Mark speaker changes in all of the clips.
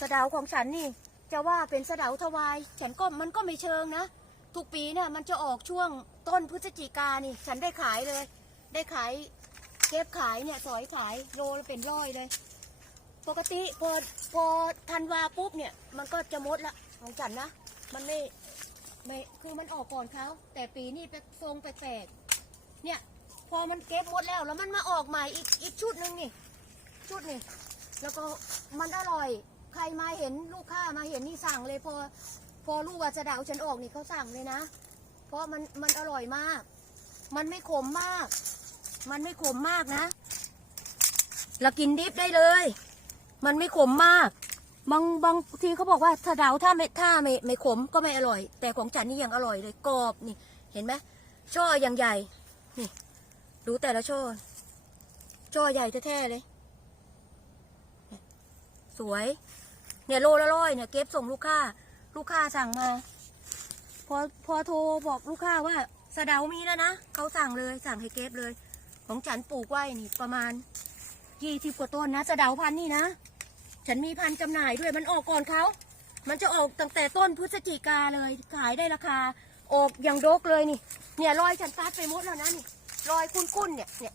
Speaker 1: สะเดาของฉันนี่จะว่าเป็นสะเดาทวาย ฉันก็มันก็ไม่เชิงนะ ทุกปีเนี่ยมันจะออกช่วงต้นพฤศจิกานี่ ฉันได้ขายเลย ได้ขายเก็บขายเนี่ยสอยขายโลละเป็นร้อยเลย ปกติพอพอธันวาปุ๊บเนี่ย มันก็จะมดละของฉันนะ มันไม่ไม่คือมันออกก่อนเขาแต่ปีนี้เป็นทรงแปลกๆเนี่ย พอมันเก็บหมดแล้วแล้วมันมาออกใหม่อีกอีกชุดหนึ่งนี่ชุดนี่แล้วก็มันอร่อย ใครมาเห็นลูกค้ามาเห็นนี่สั่งเลยพอพอลูกว่าจะดาวฉันออกนี่เขาสั่งเลยนะ เพราะมันมันอร่อยมาก มันไม่ขมมาก มันไม่ขมมากนะเรากินดิบได้เลย มันไม่ขมมาก บางบางทีเขาบอกว่าถ้าดาวถ้าไม่ถ้าไม่ไม่ขมก็ไม่อร่อย แต่ของจันนี่ยังอร่อยเลยกรอบนี่เห็นไหมช่ออย่างใหญ่ นี่ดูแต่ละช่อช่อใหญ่แท้ๆเลย สวย เนี่ยโลละร้อยเนี่ยเก็บส่งลูกค้า ลูกค้าสั่งมา พอพอโทรบอกลูกค้าว่าสะเดามีแล้วนะเขาสั่งเลยสั่งให้เก็บเลย ของฉันปลูกไว้นี่ประมาณยี่สิบกว่าต้นนะสะเดาพันนี่นะ ฉันมีพันจำหน่ายด้วยมันออกก่อนเขามันจะออกตั้งแต่ต้นพฤศจิกาเลยขายได้ราคา ออกอย่างดกเลยนี่ เนี่ยรอยฉันตัดไปหมดแล้วนะนี่รอยคุ้นกุ้นๆเนี่ยเนี่ย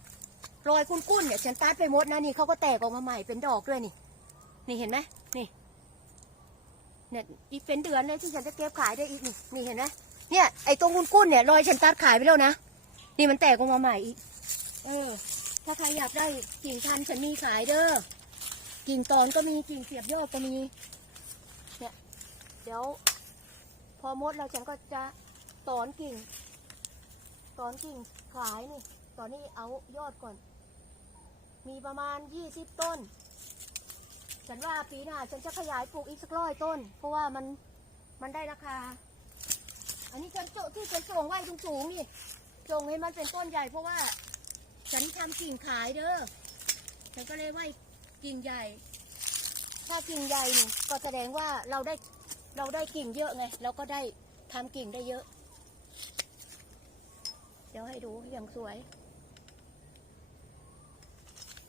Speaker 1: รอยคุ้นกุ้นๆเนี่ยฉันตัดไปหมดนะนี่เขาก็แตกออกมาใหม่เป็นดอกด้วยนี่ นี่เห็นไหมนี่ เนี่ยอีกเป็นเดือนเลยที่ฉันจะเก็บขายได้อีกนี่นี่เห็นไหมเนี่ยไอ้ตรงกุ้นๆเนี่ยรอยฉันตัดขายไปแล้วนะนี่มันแตกออกมาใหม่อีก เออ ถ้าใครอยากได้กิ่งพันฉันมีขายเด้อกิ่งตอนก็มีกิ่งเสียบยอดก็มี เนี่ยเดี๋ยว พอมดแล้วฉันก็จะตอนกิ่ง ตอนกิ่งขายนี่ ตอนนี้เอายอดก่อน มีประมาณยี่สิบต้น ฉันว่าปีหน้าฉันจะขยายปลูกอีกสักร้อยต้น เพราะว่ามันมันได้ราคา อันนี้ฉันโจที่ฉันส่งไว้ตรงสูงนี่ส่งให้มันเป็นต้นใหญ่เพราะว่า ฉันทำกิ่งขายเด้อฉันก็เลยไว้กิ่งใหญ่ ถ้ากิ่งใหญ่นี่ก็แสดงว่าเราได้เราได้กิ่งเยอะไงเราก็ได้ทำกิ่งได้เยอะ เดี๋ยวให้ดูอย่างสวย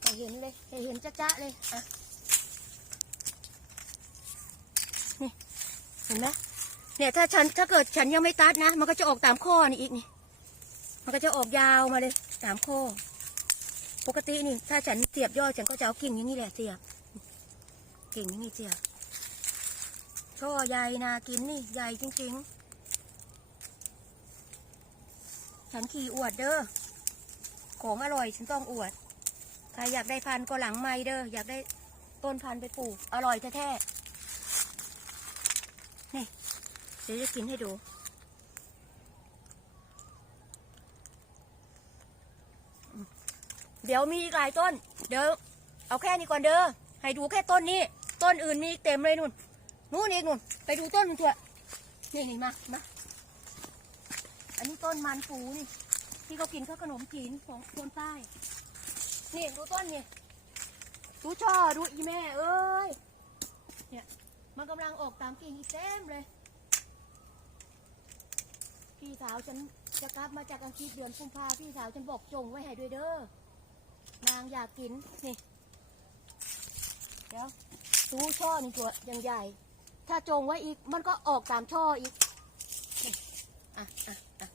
Speaker 1: ให้เห็นเลยให้เห็นจ้าๆเลยอะ นี่เห็นไหมเนี่ยถ้าฉันถ้าเกิดฉันยังไม่ตัดนะ มันก็จะออกตามข้อนี่อีกนี่ มันก็จะออกยาวมาเลยตามข้อ ปกตินี่ ถ้าฉันเสียบยอดฉันก็จะเอากิ่งอย่างนี้แหละเสียบกิ่งอย่างนี้เสียบช่อใหญ่นากินนี่ใหญ่จริงๆ ฉันขี่อวดเด้อของอร่อยฉันต้องอวด ใครอยากได้พันธุ์ก็หลังไม่เด้ออยากได้ต้นพันธุ์ไปปลูก อร่อยแท้ๆ นี่เดี๋ยวจะกินให้ดู เดี๋ยวมีอีกหลายต้น เดี๋ยวเอาแค่นี้ก่อนเด้อ ให้ดูแค่ต้นนี้ ต้นอื่นมีอีกเต็มเลยนู่น นู่นอีกนู่น ไปดูต้นนึงเถอะ นี่นี่มา มา อันนี้ต้นมันปูนี่ ที่เขากินข้าวขนมจีนของคนใต้ นี่ดูต้นนี่ ดูช่อ ดูอีแม่เอย เนี่ย มันกำลังออกตามกิ่งอีก เต็มเลย พี่สาวฉันจะกลับมาจากอังกฤษเดือนกุมภาพี่สาวฉันบอกจงไว้ให้ด้วยเด้อนางอยากกินนี่เดี๋ยวดูช่อนี่ตัวยังใหญ่ ถ้าจงไว้อีกมันก็ออกตามช่ออีกนี่อะอะอะ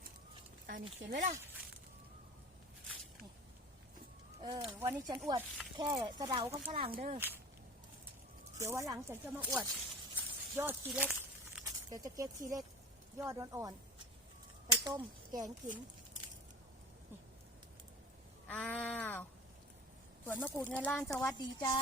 Speaker 1: อันนี้เขียนไว้ล่ะเออวันนี้ฉันอวดแค่สะเดากับฝรั่งเด้อเดี๋ยววันหลังฉันจะมาอวด ยอดขี้เล็ก เดี๋ยวจะเก็บขี้เล็ก ยอดอ่อนๆไปต้มแกงกินอ้าวสวนมะกรูดเงินล้านสวัสดีจ้า